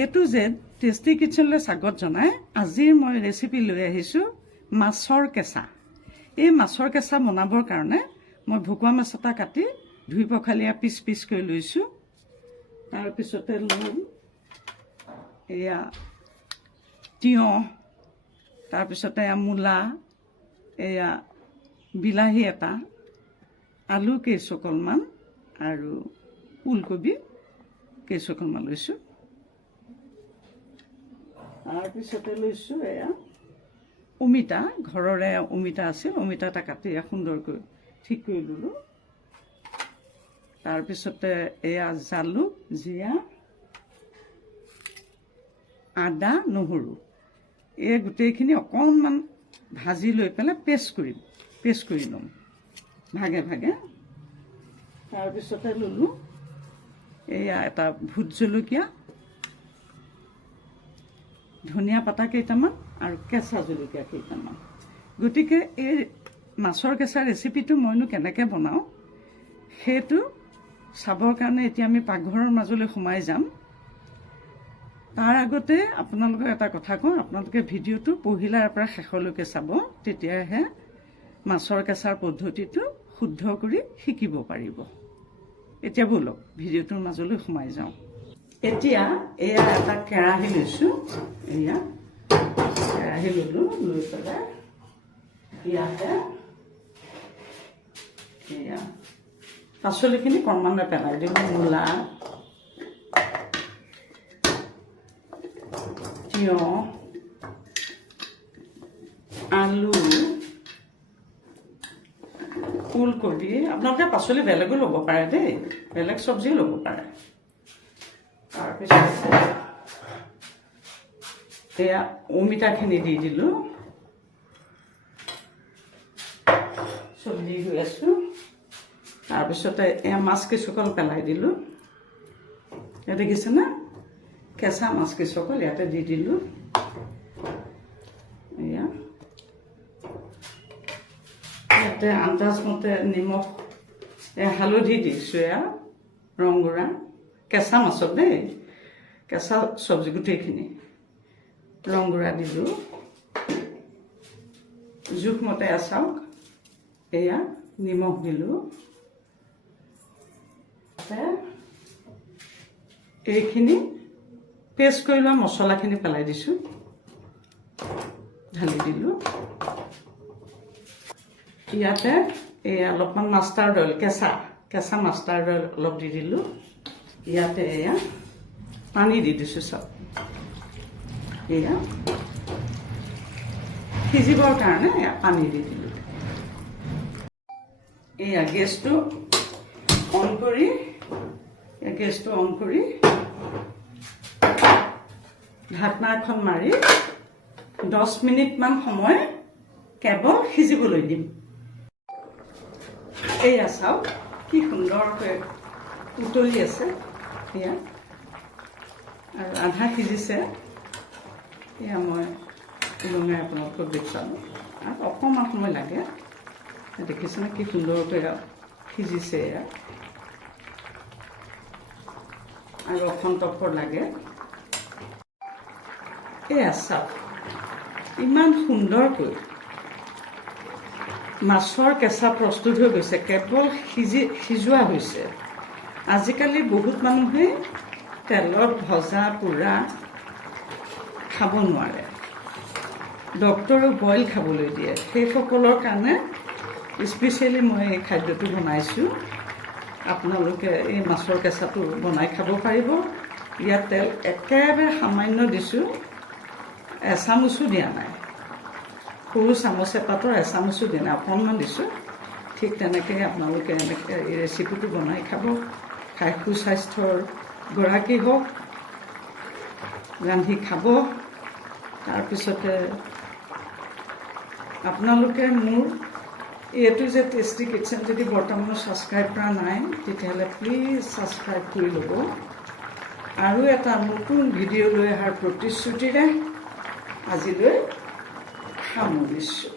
A to Z tasty কিচেনলৈ স্বাগত জনাই আজিৰ মই ৰেচিপি লৈ আহিছোঁ মাছৰ কেঁচা। এই মাছৰ কেঁচা বনাবৰ কাৰণে মই ভকুৱা মাছ এটা কাটি ধুই পখালিয়া পিচ পিচ কৰি লৈছোঁ। তাৰপিছতে লম এয়া তিয়ঁহ, তাৰপিছতে মূলা, এয়া বিলাহী এটা, আলু কেইচকলমান আৰু ওলকবি কেইচকলমান লৈছোঁ। তাৰপিছতে লৈছোঁ এয়া অমিতা, ঘৰৰে অমিতা আছিল, অমিতা এটা কাটি সুন্দৰকৈ ঠিক কৰি ল'লোঁ। তাৰপিছতে এয়া জালুক, জিৰা, আদা, নহৰু, এই গোটেইখিনি অকণমান ভাজি লৈ পেলাই পেষ্ট কৰি ল'ম ভাগে ভাগে। তাৰপিছতে ল'লোঁ এয়া এটা ভোট জলকীয়া, ধনিয়া পাতা কেইটামান আৰু কেঁচা জলকীয়া কেইটামান। গতিকে এই মাছৰ কেঁচা ৰেচিপিটো মইনো কেনেকৈ বনাওঁ সেইটো চাবৰ কাৰণে এতিয়া আমি পাকঘৰৰ মাজলৈ সোমাই যাম। তাৰ আগতে আপোনালোকক এটা কথা কওঁ, আপোনালোকে ভিডিঅ'টো পহিলাৰ পৰা শেষলৈকে চাব, তেতিয়াহে মাছৰ কেঁচাৰ পদ্ধতিটো শুদ্ধ কৰি শিকিব পাৰিব। এতিয়া ব'লক ভিডিঅ'টোৰ মাজলৈ সোমাই যাওঁ। এতিয়া এয়া এটা কেৰাহী লৈছোঁ, এয়া কেৰাহী ল'লোঁ, লৈ পেলাই ইয়াতে এয়া পাচলিখিনি ক্ৰমান্বয়ে পেলাই দিলোঁ। মূলা, তিয়ঁহ, আলু, ফুলকবি, আপোনালোকে পাচলি বেলেগো ল'ব পাৰে দেই, বেলেগ চব্জিও ল'ব পাৰে। তাৰপিছত এয়া অমিতাখিনি দি দিলোঁ, চব দি গৈ আছোঁ। তাৰপিছতে এয়া মাছ কেইচকল পেলাই দিলোঁ, ইয়াত দেখিছেনে কেঁচা মাছ কেইচকল ইয়াতে দি দিলোঁ। এয়া ইয়াতে আন্দাজমতে নিমখ, হালধি দিছোঁ, এয়া ৰংগুড়া, কেঁচা মাছত দেই, কেঁচা চব্জি গোটেইখিনি ৰংগুড়া দিলোঁ। জোখমতে চাওক, এয়া নিমখ দিলোঁ। এইখিনি পেষ্ট কৰি লোৱা মছলাখিনি পেলাই দিছোঁ, ঢালি দিলোঁ। ইয়াতে এয়া অলপমান মাষ্টাৰ্ড অইল, কেঁচা মাষ্টাৰ্ড অইল অলপ দি দিলোঁ। ইয়াতে এয়া পানী দি দিছোঁ, চব এয়া সিজিবৰ কাৰণে এয়া পানী দি দিলোঁ। এয়া গেছটো অন কৰি ঢাকনা এখন মাৰি 10 মিনিটমান সময় কেৱল সিজিবলৈ দিম। এয়া চাওক কি সুন্দৰকৈ উতলি আছে, এয়া আৰু আধা সিজিছে। এয়া মই ওলমাই আপোনালোকক দেখুৱালোঁ, আৰু অকণমান সময় লাগে, দেখিছেনে কি সুন্দৰকৈ সিজিছে। এয়া আৰু অকণ টপৰ লাগে। এয়া চাওক ইমান সুন্দৰকৈ মাছৰ কেঁচা প্ৰস্তুত হৈ গৈছে, কেৱল সিজোৱা হৈছে। আজিকালি বহুত মানুহে তেলত ভজা পোৰা খাব নোৱাৰে, ডক্তৰে বইল খাবলৈ দিয়ে, সেইসকলৰ কাৰণে স্পেচিয়েলি মই এই খাদ্যটো বনাইছোঁ। আপোনালোকে এই মাছৰ কেঁচাটো বনাই খাব পাৰিব। ইয়াত তেল একেবাৰে সামান্য দিছোঁ, এচামুচো দিয়া নাই, সৰু চামুচ এপাতৰ এচামুচো দিয়া নাই, অকণমান দিছোঁ। ঠিক তেনেকৈ আপোনালোকে এনেকৈ এই ৰেচিপিটো বনাই খাব, খাই সুস্বাস্থ্যৰ গৰাকী হওক, ৰান্ধি খাব। তাৰপিছতে আপোনালোকে মোৰ এইটো যে টেষ্টি কিটচেন যদি বৰ্তমানো ছাবস্ক্ৰাইব কৰা নাই, তেতিয়াহ'লে প্লিজ ছাবস্ক্ৰাইব কৰি ল'ব। আৰু এটা নতুন ভিডিঅ' লৈ অহাৰ প্ৰতিশ্ৰুতিৰে আজিলৈ সামৰিছোঁ।